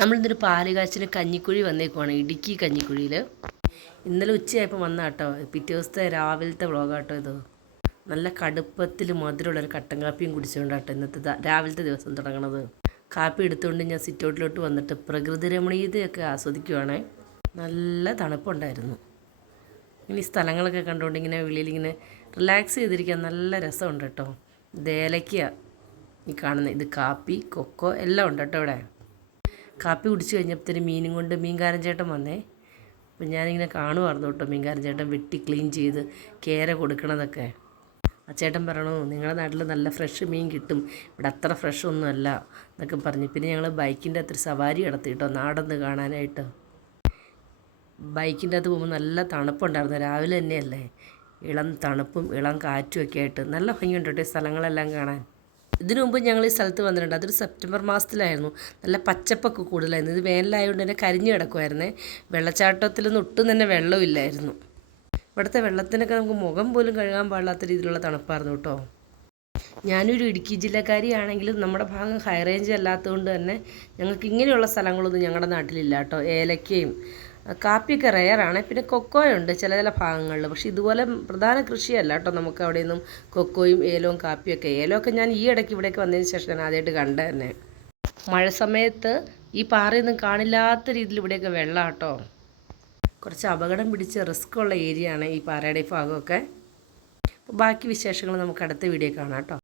നമ്മളിന്നൊരു പാല് കാച്ചിന് കഞ്ഞിക്കുഴി വന്നേക്കുവാണ്, ഇടുക്കി കഞ്ഞിക്കുഴിയിൽ. ഇന്നലെ ഉച്ചയായപ്പോൾ വന്ന കേട്ടോ. പിറ്റേ ദിവസത്തെ രാവിലത്തെ വ്ളോഗാട്ടോ ഇത്. നല്ല കടുപ്പത്തിൽ മധുരമുള്ളൊരു കട്ടൻ കാപ്പിയും കുടിച്ചുകൊണ്ടാട്ടോ ഇന്നത്തെ രാവിലത്തെ ദിവസം തുടങ്ങണത്. കാപ്പി എടുത്തുകൊണ്ട് ഞാൻ സിറ്റൗട്ടിലോട്ട് വന്നിട്ട് പ്രകൃതി രമണീയതയൊക്കെ ആസ്വദിക്കുവാണേ. നല്ല തണുപ്പുണ്ടായിരുന്നു. ഇനി സ്ഥലങ്ങളൊക്കെ കണ്ടുകൊണ്ട് ഇങ്ങനെ വെളിയിലിങ്ങനെ റിലാക്സ് ചെയ്തിരിക്കാൻ നല്ല രസമുണ്ട് കേട്ടോ. ഇത് ഏലയ്ക്ക ഈ കാണുന്നത്, ഇത് കാപ്പി, കൊക്കോ എല്ലാം ഉണ്ട് കേട്ടോ ഇവിടെ. കാപ്പി കുടിച്ച് കഴിഞ്ഞപ്പോഴത്തേന് മീനും കൊണ്ട് മീൻകാരൻ ചേട്ടൻ വന്നേ. അപ്പം ഞാനിങ്ങനെ കാണുമായിരുന്നു കേട്ടോ, മീൻകാരൻ ചേട്ടൻ വെട്ടി ക്ലീൻ ചെയ്ത് കേര കൊടുക്കണതൊക്കെ. ആ ചേട്ടൻ പറയണു, നിങ്ങളുടെ നാട്ടിൽ നല്ല ഫ്രഷ് മീൻ കിട്ടും, ഇവിടെ അത്ര ഫ്രഷ് ഒന്നുമല്ല എന്നൊക്കെ പറഞ്ഞു. പിന്നെ ഞങ്ങൾ ബൈക്കിൻ്റെ അകത്തൊരു സവാരി നടത്തി കേട്ടോ, നാടൊന്ന് കാണാനായിട്ട്. ബൈക്കിൻ്റെ അകത്ത് പോകുമ്പോൾ നല്ല തണുപ്പുണ്ടായിരുന്നു, രാവിലെ തന്നെയല്ലേ. ഇളം തണുപ്പും ഇളം കാറ്റും ഒക്കെ ആയിട്ട് നല്ല ഭംഗിയുണ്ട് കേട്ടോ ഈ സ്ഥലങ്ങളെല്ലാം കാണാൻ. ഇതിനു മുമ്പ് ഞങ്ങൾ ഈ സ്ഥലത്ത് വന്നിട്ടുണ്ട്. അതൊരു സെപ്റ്റംബർ മാസത്തിലായിരുന്നു. നല്ല പച്ചപ്പൊക്കെ കൂടുതലായിരുന്നു. ഇത് വേനലായതുകൊണ്ട് തന്നെ കരിഞ്ഞു കിടക്കുമായിരുന്നേ. വെള്ളച്ചാട്ടത്തിലൊന്നും ഒട്ടും തന്നെ വെള്ളമില്ലായിരുന്നു. ഇവിടുത്തെ വെള്ളത്തിനൊക്കെ നമുക്ക് മുഖം പോലും കഴുകാൻ പാടില്ലാത്ത രീതിയിലുള്ള തണുപ്പായിരുന്നു കേട്ടോ. ഞാനൊരു ഇടുക്കി ജില്ലക്കാരിയാണെങ്കിലും നമ്മുടെ ഭാഗം ഹൈ റേഞ്ച് അല്ലാത്തതുകൊണ്ട് തന്നെ ഞങ്ങൾക്ക് ഇങ്ങനെയുള്ള സ്ഥലങ്ങളൊന്നും ഞങ്ങളുടെ നാട്ടിലില്ല കേട്ടോ. ഏലക്കയും കാപ്പിയൊക്കെ റെയറാണ്. പിന്നെ കൊക്കോയുണ്ട് ചില ഭാഗങ്ങളിൽ. പക്ഷേ ഇതുപോലെ പ്രധാന കൃഷിയല്ല കേട്ടോ നമുക്ക് അവിടെയൊന്നും കൊക്കോയും ഏലവും കാപ്പിയൊക്കെ. ഏലമൊക്കെ ഞാൻ ഈ ഇടയ്ക്ക് ഇവിടേക്ക് വന്നതിന് ശേഷം ഞാൻ ആദ്യമായിട്ട് കണ്ടത് തന്നെ. മഴ സമയത്ത് ഈ പാറയൊന്നും കാണില്ലാത്ത രീതിയിൽ ഇവിടെയൊക്കെ വെള്ളം കേട്ടോ. കുറച്ച് അപകടം പിടിച്ച് റിസ്ക് ഉള്ള ഏരിയ ആണ് ഈ പാറയുടെ ഭാഗമൊക്കെ. ബാക്കി വിശേഷങ്ങൾ നമുക്ക് അടുത്ത വീഡിയോ കാണാം കേട്ടോ.